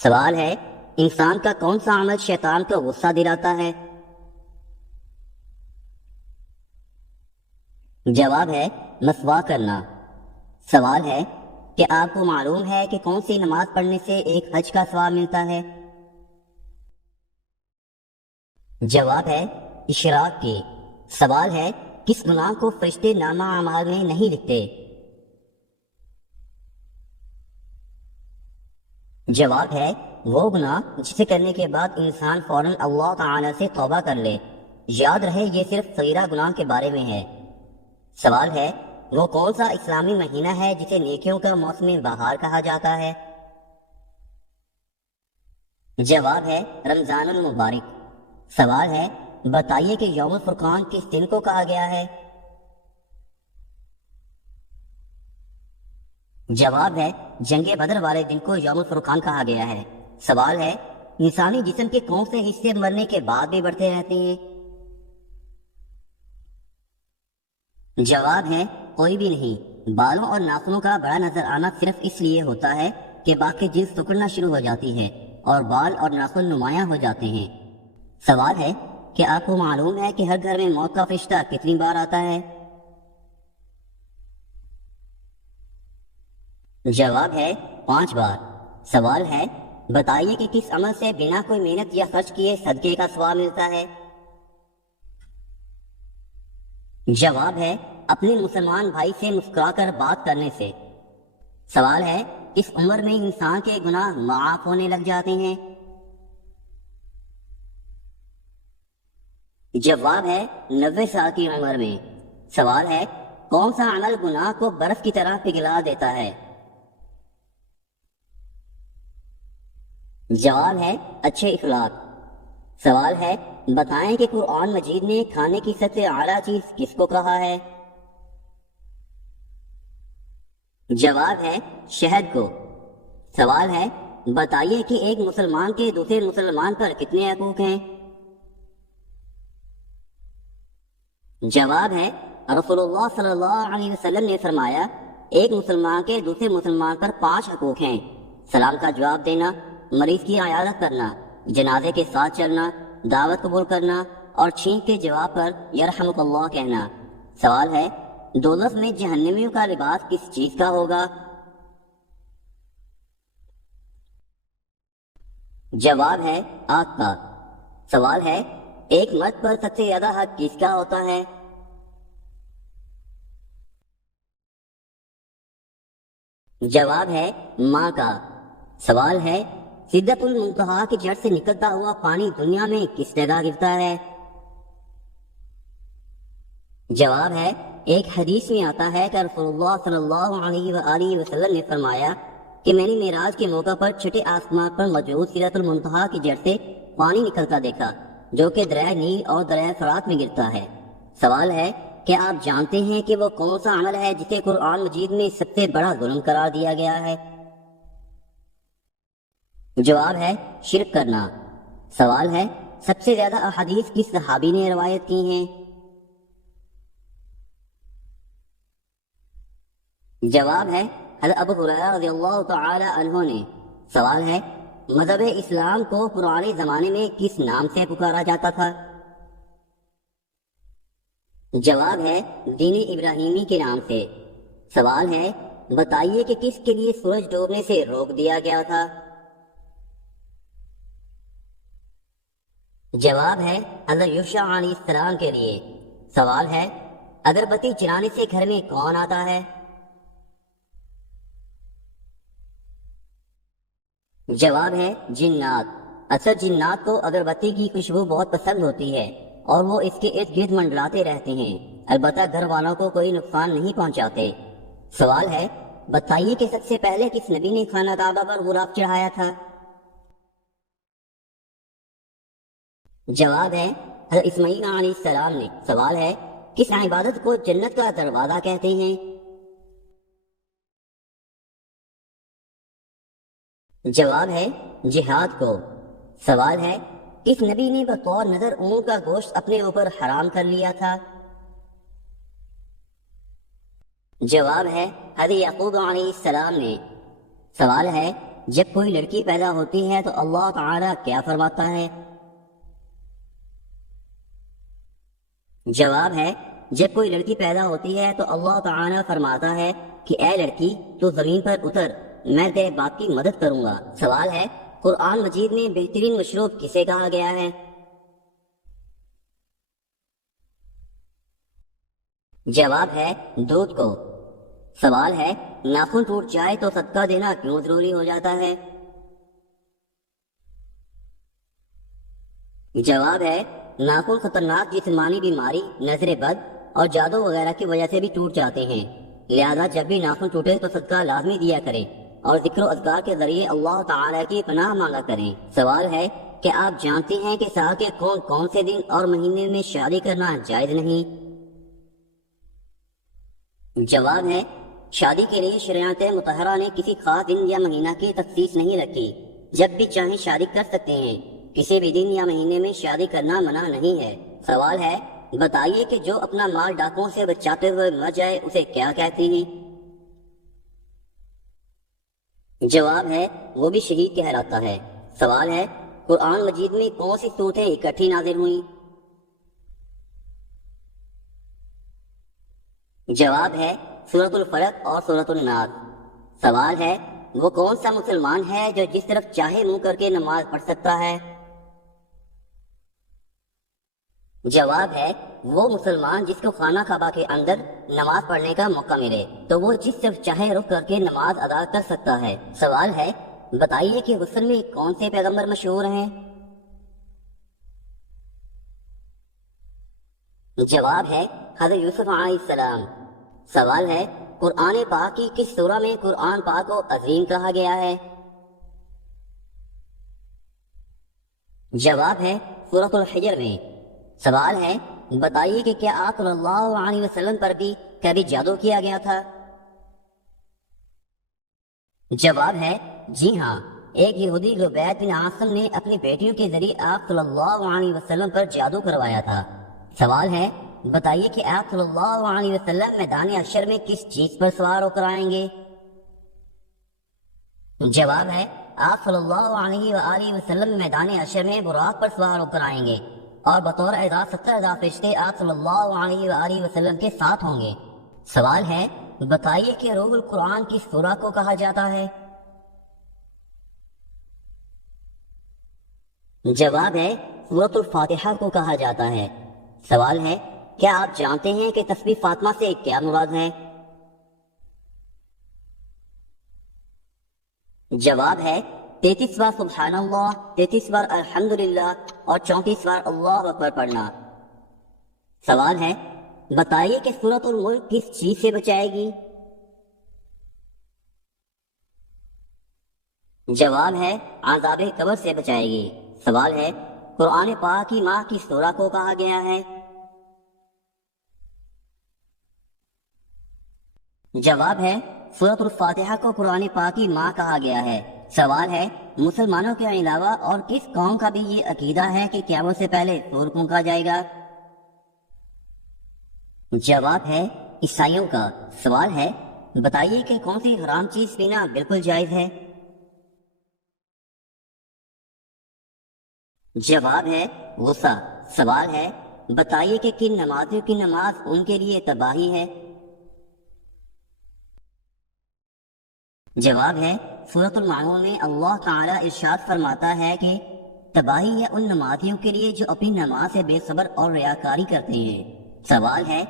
سوال ہے، انسان کا کون سا عمل شیطان کو غصہ دلاتا ہے؟ جواب ہے مسواک کرنا۔ سوال ہے کہ آپ کو معلوم ہے کہ کون سی نماز پڑھنے سے ایک حج کا ثواب ملتا ہے؟ جواب ہے اشراق کی۔ سوال ہے کس گناہ کو فرشتے نامہ اعمال میں نہیں لکھتے؟ جواب ہے وہ گناہ جسے کرنے کے بعد انسان فوراً اللہ تعالی سے توبہ کر لے۔ یاد رہے یہ صرف صغیرہ گناہ کے بارے میں ہے۔ سوال ہے وہ کون سا اسلامی مہینہ ہے جسے نیکیوں کا موسم بہار کہا جاتا ہے؟ جواب ہے رمضان المبارک۔ سوال ہے بتائیے کہ یوم الفرقان کس دن کو کہا گیا ہے؟ جواب ہے جنگ بدر والے دن کو یوم الفرقان کہا گیا ہے۔ سوال ہے انسانی جسم کے کون سے حصے مرنے کے بعد بھی بڑھتے رہتے ہیں؟ جواب ہے کوئی بھی نہیں۔ بالوں اور ناخنوں کا بڑا نظر آنا صرف اس لیے ہوتا ہے کہ باقی جلد سکڑنا شروع ہو جاتی ہے اور بال اور ناخن نمایاں ہو جاتے ہیں۔ سوال ہے کہ آپ کو معلوم ہے کہ ہر گھر میں موت کا فرشتہ کتنی بار آتا ہے؟ جواب ہے 5 بار۔ سوال ہے بتائیے کہ کس عمل سے بنا کوئی محنت یا خرچ کیے صدقے کا ثواب ملتا ہے؟ جواب ہے اپنے مسلمان بھائی سے مسکرا کر بات کرنے سے۔ سوال ہے کس عمر میں انسان کے گناہ معاف ہونے لگ جاتے ہیں؟ جواب ہے 90 سال کی عمر میں۔ سوال ہے کون سا عمل گناہ کو برف کی طرح پگھلا دیتا ہے؟ جواب ہے اچھے اخلاق۔ سوال ہے بتائیں کہ قرآن مجید نے کھانے کی سب سے اعلیٰ چیز کس کو کہا ہے؟ جواب ہے شہد کو۔ سوال ہے بتائیے کہ ایک مسلمان کے دوسرے مسلمان پر کتنے حقوق ہیں؟ جواب ہے رسول اللہ صلی اللہ علیہ وسلم نے فرمایا ایک مسلمان کے دوسرے مسلمان پر 5 حقوق ہیں: سلام کا جواب دینا، مریض کی عیادت کرنا، جنازے کے ساتھ چلنا، دعوت قبول کرنا اور چھینک کے جواب پر یرحمک اللہ کہنا۔ سوال ہے دوزخ میں جہنمیوں کا لباس کس چیز کا ہوگا؟ جواب ہے آگ کا۔ سوال ہے ایک مرد پر سب سے زیادہ حق کس کا ہوتا ہے؟ جواب ہے ماں کا۔ سوال ہے سدرۃ المنتہا کی جڑ سے نکلتا ہوا پانی دنیا میں کس جگہ گرتا ہے؟ جواب ہے ایک حدیث میں آتا ہے کہ رسول اللہ صلی اللہ علیہ وآلہ وسلم نے فرمایا کہ میں نے معراج کے موقع پر چھٹے آسمان پر موجود سدرۃ المنتہا کی جڑ سے پانی نکلتا دیکھا جو کہ دریائے نیل اور دریائے فرات میں گرتا ہے۔ سوال ہے کیا آپ جانتے ہیں کہ وہ کون سا عمل ہے جسے قرآن مجید میں سب سے بڑا ظلم قرار دیا گیا ہے؟ جواب ہے شرک کرنا۔ سوال ہے سب سے زیادہ احادیث کس صحابی نے روایت کی ہیں؟ جواب ہے حضرت ابو ہریرہ رضی اللہ تعالی عنہ نے۔ سوال ہے مذہب اسلام کو پرانے زمانے میں کس نام سے پکارا جاتا تھا؟ جواب ہے دین ابراہیمی کے نام سے۔ سوال ہے بتائیے کہ کس کے لیے سورج ڈوبنے سے روک دیا گیا تھا؟ جواب ہے حضرت یوشع علیہ السلام کے لیے۔ سوال ہے اگربتی جلانے سے گھر میں کون آتا ہے؟ جواب ہے جنات۔ اکثر جنات کو اگربتی کی خوشبو بہت پسند ہوتی ہے اور وہ اس کے ارد گرد منڈلاتے رہتے ہیں، البتہ گھر والوں کو کوئی نقصان نہیں پہنچاتے۔ سوال ہے بتائیے کہ سب سے پہلے کس نبی نے خانہ کعبہ پر غلاف چڑھایا تھا؟ جواب ہے حضرت اسماعیل علیہ السلام نے۔ سوال ہے کس عبادت کو جنت کا دروازہ کہتے ہیں؟ جواب ہے جہاد کو۔ سوال ہے کس نبی نے بطور نظر اونٹ کا گوشت اپنے اوپر حرام کر لیا تھا؟ جواب ہے حضرت یعقوب علیہ السلام نے۔ سوال ہے جب کوئی لڑکی پیدا ہوتی ہے تو اللہ تعالیٰ کیا فرماتا ہے؟ جواب ہے جب کوئی لڑکی پیدا ہوتی ہے تو اللہ تعالیٰ فرماتا ہے کہ اے لڑکی تو زمین پر اتر، میں تیرے باپ کی مدد کروں گا۔ سوال ہے قرآن مجید میں بہترین مشروب کسے کہا گیا ہے؟ جواب ہے دودھ کو۔ سوال ہے ناخن ٹوٹ جائے تو صدقہ دینا کیوں ضروری ہو جاتا ہے؟ جواب ہے ناخن خطرناک جسمانی بیماری، نظر بد اور جادو وغیرہ کی وجہ سے بھی ٹوٹ جاتے ہیں، لہذا جب بھی ناخن ٹوٹے تو صدقہ لازمی دیا کریں اور ذکر و اذکار کے ذریعے اللہ تعالیٰ کی پناہ مانگا کریں۔ سوال ہے کہ آپ جانتے ہیں کہ سال کے کون کون سے دن اور مہینے میں شادی کرنا جائز نہیں؟ جواب ہے شادی کے لیے شریعت مطہرہ نے کسی خاص دن یا مہینہ کی تخصیص نہیں رکھی، جب بھی چاہیں شادی کر سکتے ہیں، کسی بھی دن یا مہینے میں شادی کرنا منع نہیں ہے۔ سوال ہے بتائیے کہ جو اپنا مال ڈاکوؤں سے بچاتے ہوئے مر جائے اسے کیا کہتے ہیں؟ جواب ہے وہ بھی شہید کہلاتا ہے۔ سوال ہے قرآن مجید میں کون سی صورتیں اکٹھی نازل ہوئیں؟ جواب ہے سورۃ الفلق اور سورۃ الناس۔ سوال ہے وہ کون سا مسلمان ہے جو جس طرف چاہے منہ کر کے نماز پڑھ سکتا ہے؟ جواب ہے وہ مسلمان جس کو خانہ کعبہ کے اندر نماز پڑھنے کا موقع ملے تو وہ جس طرف چاہے رخ کر کے نماز ادا کر سکتا ہے۔ سوال ہے بتائیے کہ غسل میں کون سے پیغمبر مشہور ہیں؟ جواب ہے حضرت یوسف علیہ السلام۔ سوال ہے قرآن پاک کی کس سورہ میں قرآن پاک کو عظیم کہا گیا ہے؟ جواب ہے سورۃ الحجر میں۔ سوال ہے بتائیے کہ کیا آپ صلی اللہ علیہ وسلم پر بھی کبھی جادو کیا گیا تھا؟ جواب ہے جی ہاں، ایک یہودی لبید بن عاصم نے اپنی بیٹیوں کے ذریعے آپ صلی اللہ علیہ وسلم پر جادو کروایا تھا۔ سوال ہے بتائیے کہ آپ صلی اللہ علیہ وسلم میدان حشر میں کس چیز پر سوار ہو کر آئیں گے؟ جواب ہے آپ صلی اللہ علیہ وآلہ وسلم میدان حشر میں براق پر سوار ہو کر آئیں گے اور بطور اعزاز 70,000 فرشتے آپ صلی اللہ علیہ وآلہ وسلم کے ساتھ ہوں گے۔ سوال ہے بتائیے کہ روح القرآن کس سورہ کو کہا جاتا ہے؟ جواب ہے سورۃ الفاتحہ کو کہا جاتا ہے۔ سوال ہے کیا آپ جانتے ہیں کہ تسبیح فاطمہ سے کیا مراد ہے؟ جواب ہے 33 بار سبحان اللہ، 33 بار الحمدللہ اور 34 بار اللہ اکبر پڑھنا۔ سوال ہے بتائیے کہ سورۃ الملک کس چیز سے بچائے گی؟ جواب ہے عذاب قبر سے بچائے گی۔ سوال ہے قرآن پاک کی ماں کی سورہ کو کہا گیا ہے؟ جواب ہے سورۃ الفاتحہ کو قرآن پاک کی ماں کہا گیا ہے۔ سوال ہے مسلمانوں کے علاوہ اور کس قوم کا بھی یہ عقیدہ ہے کہ قیامت سے پہلے سور پھونکا جائے گا؟ جواب ہے عیسائیوں کا۔ سوال ہے بتائیے کہ کون سی حرام چیز پینا بالکل جائز ہے؟ جواب ہے غصہ۔ سوال ہے بتائیے کہ کن نمازیوں کی نماز ان کے لیے تباہی ہے؟ جواب ہے سورۃ المعون میں اللہ تعالیٰ ارشاد فرماتا ہے کہ تباہی ہے ان نمازیوں کے لیے جو اپنی نماز سے بے صبر اور ریاکاری کرتے ہیں۔ سوال ہے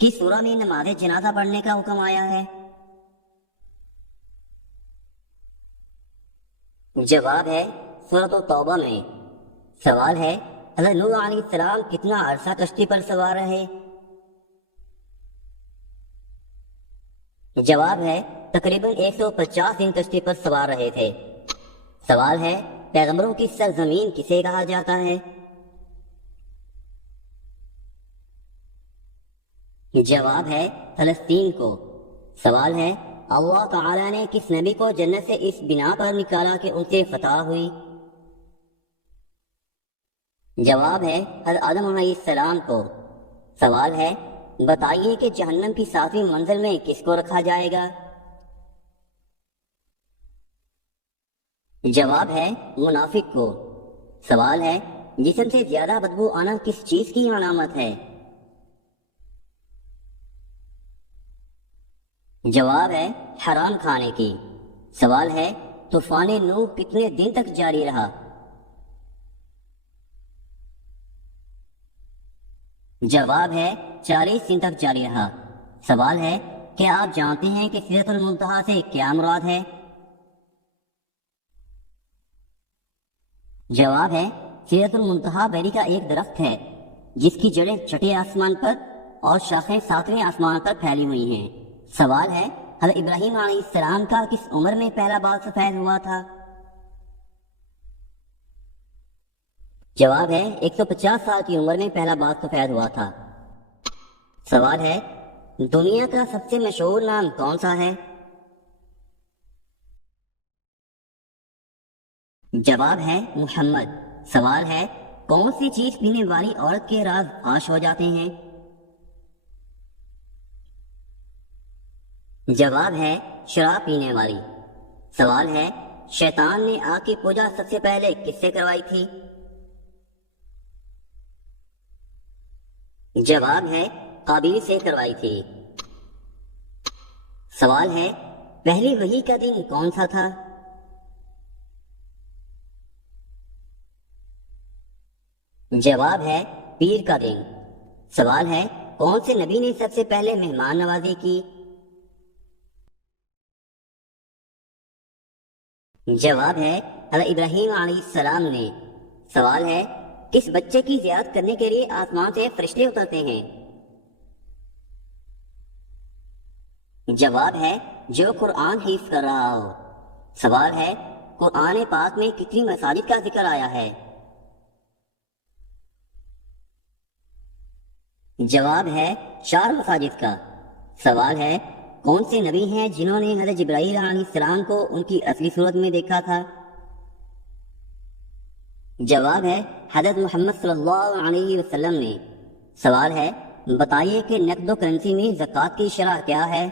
کس سورہ میں نماز جنازہ پڑھنے کا حکم آیا ہے؟ جواب ہے سورۃ التوبہ میں۔ سوال ہے حضرت نوح علیہ السلام کتنا عرصہ کشتی پر سوار رہے؟ جواب ہے تقریباً 150 دن کشتی پر سوار رہے تھے۔ سوال ہے پیغمبروں کی سرزمین کسے کہا جاتا ہے؟ جواب ہے فلسطین کو۔ سوال ہے اللہ تعالیٰ نے کس نبی کو جنت سے اس بنا پر نکالا کہ ان سے فتح ہوئی؟ جواب ہے حضرت آدم علیہ السلام کو۔ سوال ہے بتائیے کہ جہنم کی 7ویں منزل میں کس کو رکھا جائے گا؟ جواب ہے منافق کو۔ سوال ہے جسم سے زیادہ بدبو آنا کس چیز کی علامت ہے؟ جواب ہے حرام کھانے کی۔ سوال ہے طوفان نوح کتنے دن تک جاری رہا؟ جواب ہے 40 دن تک جاری رہا۔ سوال ہے کیا آپ جانتے ہیں کہ سدرۃ المنتہا سے کیا مراد ہے؟ جواب ہے سدرۃ المنتہا بیری کا ایک درخت ہے جس کی جڑیں چھٹے آسمان پر اور شاخیں 7ویں آسمان پر پھیلی ہوئی ہیں۔ سوال ہے حضرت ابراہیم علیہ السلام کا کس عمر میں پہلا بال سفید ہوا تھا؟ جواب ہے 150 سال کی عمر میں پہلا بال سفید ہوا تھا۔ سوال ہے دنیا کا سب سے مشہور نام کون سا ہے؟ جواب ہے محمد۔ سوال ہے کون سی چیز پینے والی عورت کے راز فاش ہو جاتے ہیں؟ جواب ہے شراب پینے والی۔ سوال ہے شیطان نے آگ کی پوجا سب سے پہلے کس سے کروائی تھی؟ جواب ہے قابیل سے کروائی تھی۔ سوال ہے پہلی وحی کا دن کون سا تھا؟ جواب ہے پیر کا دن۔ سوال ہے کون سے نبی نے سب سے پہلے مہمان نوازی کی؟ جواب ہے حضرت ابراہیم علیہ السلام نے۔ سوال ہے کس بچے کی زیارت کرنے کے لیے آسمان سے فرشتے اترتے ہیں؟ جواب ہے جو قرآن حفظ کر رہا ہو۔ سوال ہے قرآن پاک میں کتنی مساجد کا ذکر آیا ہے؟ جواب ہے 4 مساجد کا۔ سوال ہے کون سے نبی ہیں جنہوں نے حضرت جبرائیل علیہ السلام کو ان کی اصلی صورت میں دیکھا تھا؟ جواب ہے حضرت محمد صلی اللہ علیہ وسلم نے۔ سوال ہے بتائیے کہ نقد و کرنسی میں زکوٰۃ کی شرح کیا ہے؟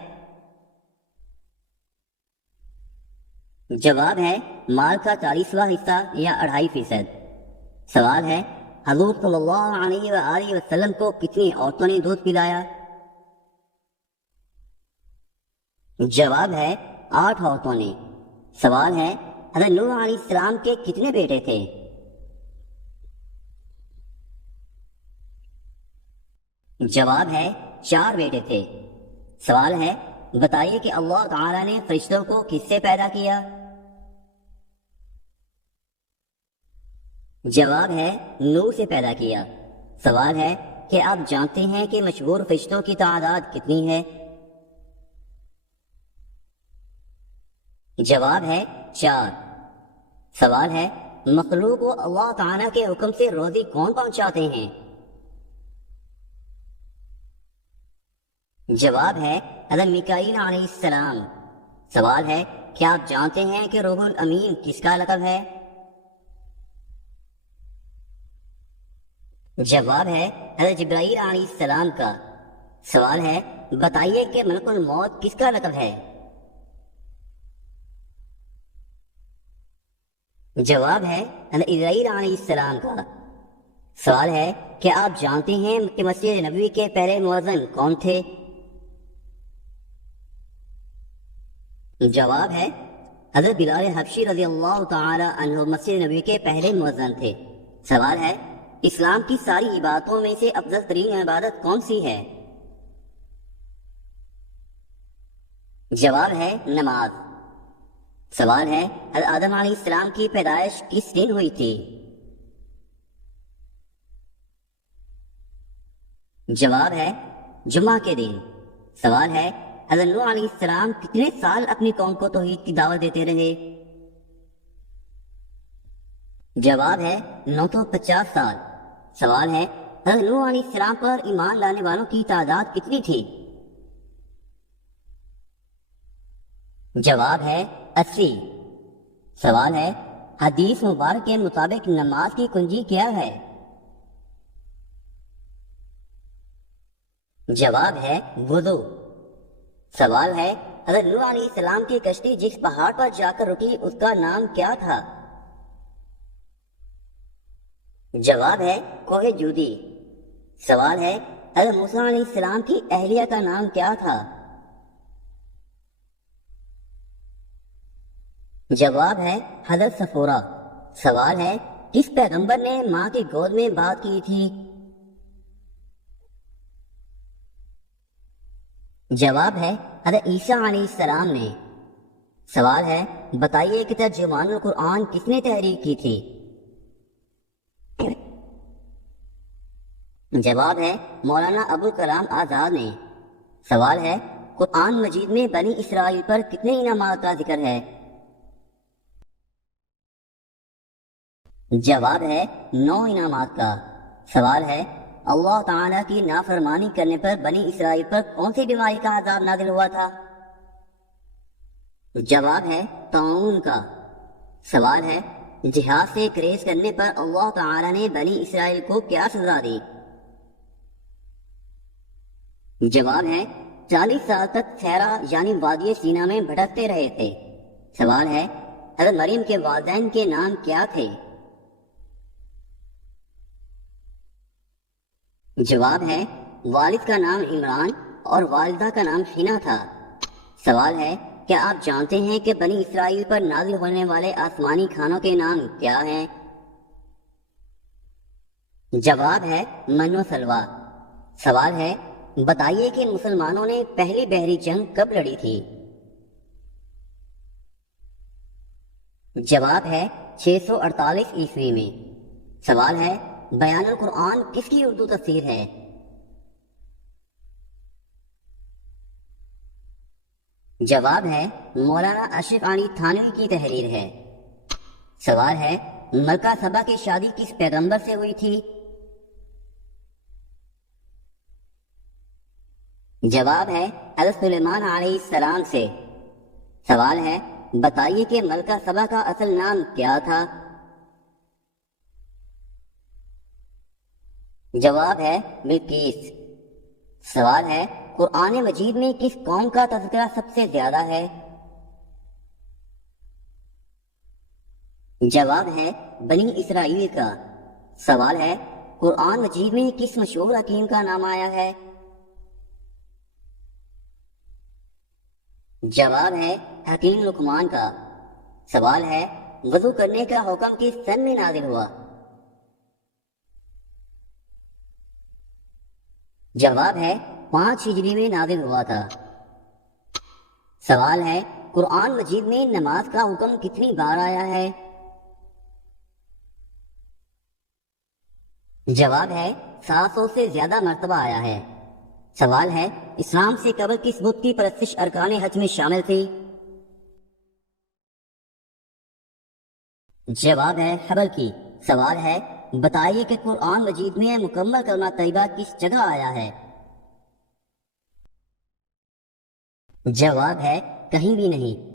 جواب ہے مال کا 40واں حصہ یا 2.5%۔ سوال ہے حضور صلی اللہ علیہ وآلہ وسلم کو کتنی عورتوں نے دودھ پلایا؟ جواب ہے 8 عورتوں نے۔ سوال ہے حضرت نوح علیہ السلام کے کتنے بیٹے تھے؟ جواب ہے 4 بیٹے تھے۔ سوال ہے بتائیے کہ اللہ تعالی نے فرشتوں کو کس سے پیدا کیا؟ جواب ہے نور سے پیدا کیا۔ سوال ہے کہ آپ جانتے ہیں کہ مشہور فرشتوں کی تعداد کتنی ہے؟ جواب ہے 4۔ سوال ہے مخلوق کو اللہ تعالیٰ کے حکم سے روزی کون پہنچاتے ہیں؟ جواب ہے حضرت میکائیل علیہ السلام۔ سوال ہے کیا آپ جانتے ہیں کہ روح الامین کس کا لقب ہے؟ جواب ہے حضرت جبرائیل علیہ السلام کا۔ سوال ہے بتائیے کہ ملک الموت کس کا لقب ہے؟ جواب ہے حضرت اسرائیل علیہ السلام کا۔ سوال ہے کہ آپ جانتے ہیں کہ مسجد نبوی کے پہلے مؤذن کون تھے؟ جواب ہے حضرت بلال حبشی رضی اللہ تعالی عنہ مسجد نبوی کے پہلے مؤذن تھے۔ سوال ہے اسلام کی ساری عبادتوں میں سے افضل ترین عبادت کون سی ہے؟ جواب ہے نماز۔ سوال ہے حضرت آدم علیہ السلام کی پیدائش کس دن ہوئی تھی؟ جواب ہے جمعہ کے دن۔ سوال ہے حضرت نوح علیہ السلام کتنے سال اپنی قوم کو توحید کی دعوت دیتے رہے؟ جواب ہے 950 سال۔ سوال ہے حضرت نوح علیہ السلام پر ایمان لانے والوں کی تعداد کتنی تھی؟ جواب ہے 80۔ سوال ہے حدیث مبارک کے مطابق نماز کی کنجی کیا ہے؟ جواب ہے وضو۔ سوال ہے حضرت نوح علیہ السلام کی کشتی جس پہاڑ پر جا کر رکی اس کا نام کیا تھا؟ جواب ہے کوہ جودی۔ سوال ہے حضرت موسیٰ علیہ السلام کی اہلیہ کا نام کیا تھا؟ جواب ہے حضرت صفورہ۔ سوال ہے کس پیغمبر نے ماں کی گود میں بات کی تھی؟ جواب ہے حضرت عیسیٰ علیہ السلام نے۔ سوال ہے بتائیے کہ ترجمان القرآن کس نے تحریر کی تھی؟ جواب ہے مولانا ابوالکلام آزاد نے۔ سوال ہے قرآن مجید میں بنی اسرائیل پر کتنے انعامات کا ذکر ہے؟ جواب ہے 9 انعامات کا۔ سوال ہے اللہ تعالیٰ کی نافرمانی کرنے پر بنی اسرائیل پر کون سی بیماری کا عذاب نازل ہوا تھا؟ جواب ہے طاعون کا۔ سوال ہے جہاد سے گریز کرنے پر اللہ تعالیٰ نے بنی اسرائیل کو کیا سزا دی؟ جواب ہے 40 سال تک صحرا یعنی وادی سینا میں بھٹکتے رہے تھے۔ سوال ہے حضرت مریم کے والدین کے نام کیا تھے؟ جواب ہے والد کا نام عمران اور والدہ کا نام حنا تھا۔ سوال ہے کیا آپ جانتے ہیں کہ بنی اسرائیل پر نازل ہونے والے آسمانی کھانوں کے نام کیا ہیں؟ جواب ہے من و سلویٰ۔ سوال ہے بتائیے کہ مسلمانوں نے پہلی بحری جنگ کب لڑی تھی؟ جواب ہے 648 عیسوی میں۔ سوال ہے بیان القرآن کس کی اردو تفسیر ہے؟ جواب ہے مولانا اشرف علی تھانوی کی تحریر ہے۔ سوال ہے ملکہ سبا کی شادی کس پیغمبر سے ہوئی تھی؟ جواب ہے حضرت سلیمان علیہ السلام سے۔ سوال ہے بتائیے کہ ملکہ سبا کا اصل نام کیا تھا؟ جواب ہے بلقیس۔ سوال ہے قرآن مجید میں کس قوم کا تذکرہ سب سے زیادہ ہے؟ جواب ہے بنی اسرائیل کا۔ سوال ہے قرآن مجید میں کس مشہور حکیم کا نام آیا ہے؟ جواب ہے حکیم لقمان کا۔ سوال ہے وضو کرنے کا حکم کس سن میں نازل ہوا؟ جواب ہے 5 ہجری میں نازل ہوا تھا۔ سوال ہے قرآن مجید میں نماز کا حکم کتنی بار آیا ہے؟ جواب ہے 700 سے زیادہ مرتبہ آیا ہے۔ سوال ہے اسلام سے قبل کس بت کی پرستش ارکان حج میں شامل تھی؟ جواب ہے حبل کی۔ سوال ہے بتائیے کہ قرآن مجید میں مکمل کلمہ طیبہ کس جگہ آیا ہے؟ جواب ہے کہیں بھی نہیں۔